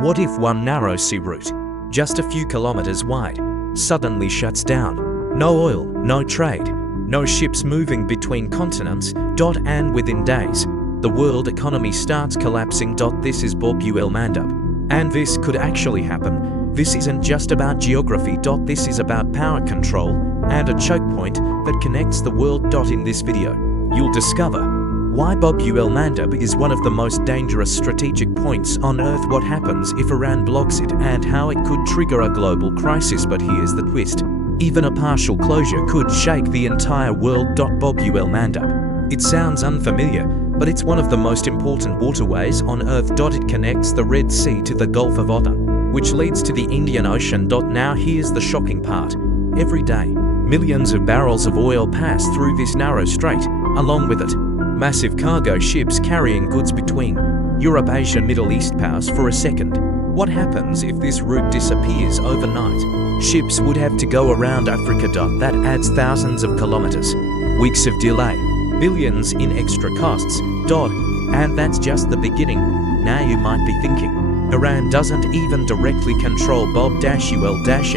What if one narrow sea route, just a few kilometers wide, suddenly shuts down? No oil, no trade, no ships moving between continents, and within days, the world economy starts collapsing. This is Bab-ul-Mandeb. And this could actually happen. This isn't just about geography. This is about power control and a choke point that connects the world. In this video, you'll discover why Bab-ul-Mandeb is one of the most dangerous strategic points on Earth, what happens if Iran blocks it, and how it could trigger a global crisis. But here's the twist. Even a partial closure could shake the entire world. Bab-ul-Mandeb. It sounds unfamiliar, but it's one of the most important waterways on Earth. It connects the Red Sea to the Gulf of Aden, which leads to the Indian Ocean. Now here's the shocking part. Every day, millions of barrels of oil pass through this narrow strait. Along with it, massive cargo ships carrying goods between Europe, Asia, Middle East pass. For a second, what happens if this route disappears overnight? Ships would have to go around Africa. That adds thousands of kilometers, weeks of delay, billions in extra costs. And that's just the beginning. Now you might be thinking, Iran doesn't even directly control Bab-ul-Mandeb,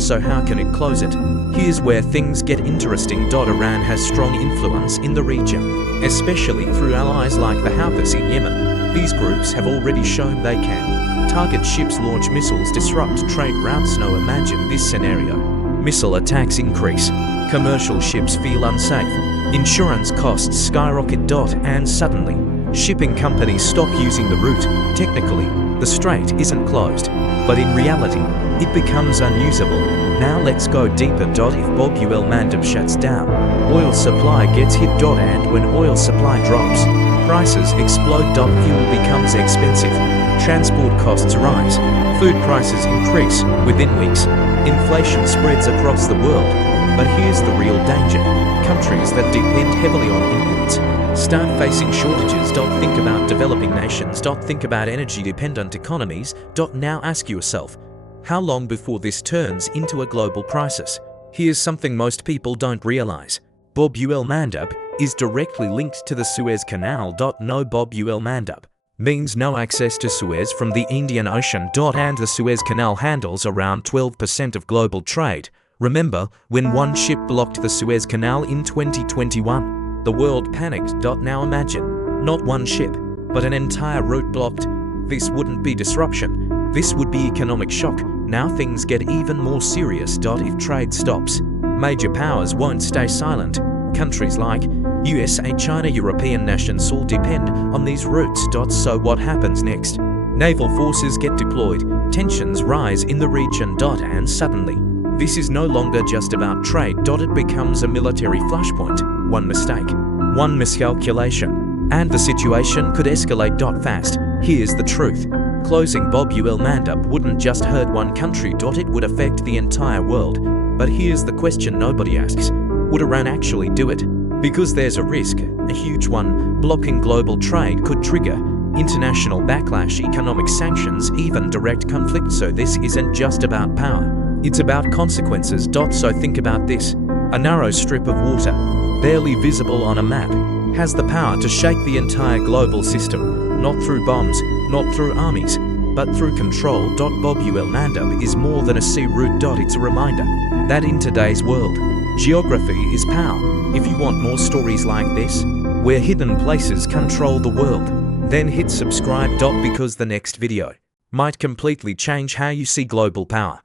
so how can it close it? Here's where things get interesting. Iran has strong influence in the region, especially through allies like the Houthis in Yemen. These groups have already shown they can target ships, launch missiles, disrupt trade routes. Now imagine this scenario. Missile attacks increase, commercial ships feel unsafe, insurance costs skyrocket. And suddenly, shipping companies stop using the route. Technically, the strait isn't closed, but in reality, it becomes unusable. Now let's go deeper. If Bab-ul-Mandeb shuts down, oil supply gets hit. And when oil supply drops, prices explode. Fuel becomes expensive, transport costs rise, food prices increase. Within weeks, inflation spreads across the world. But here's the real danger. Countries that depend heavily on imports start facing shortages. Think about developing nations. Think about energy-dependent economies. Now ask yourself, how long before this turns into a global crisis? Here's something most people don't realize. Bab-ul-Mandeb is directly linked to the Suez Canal. No Bab-ul-Mandeb means no access to Suez from the Indian Ocean. And the Suez Canal handles around 12% of global trade. Remember when one ship blocked the Suez Canal in 2021? The world panicked. Now imagine, not one ship, but an entire route blocked. This wouldn't be disruption, this would be economic shock. Now things get even more serious. If trade stops, major powers won't stay silent. Countries like USA, China, European nations all depend on these routes. So what happens next? Naval forces get deployed, tensions rise in the region. And suddenly, this is no longer just about trade. It becomes a military flashpoint. One mistake, one miscalculation, and the situation could escalate. Fast. Here's the truth. Closing Bab-ul-Mandeb wouldn't just hurt one country. It would affect the entire world. But here's the question nobody asks. Would Iran actually do it? Because there's a risk, a huge one. Blocking global trade could trigger international backlash, economic sanctions, even direct conflict. So this isn't just about power. It's about consequences. So think about this. A narrow strip of water, barely visible on a map, has the power to shake the entire global system. Not through bombs, not through armies, but through control. Bab-ul-Mandeb is more than a sea route. It's a reminder that in today's world, geography is power. If you want more stories like this, where hidden places control the world, then hit subscribe. Because the next video might completely change how you see global power.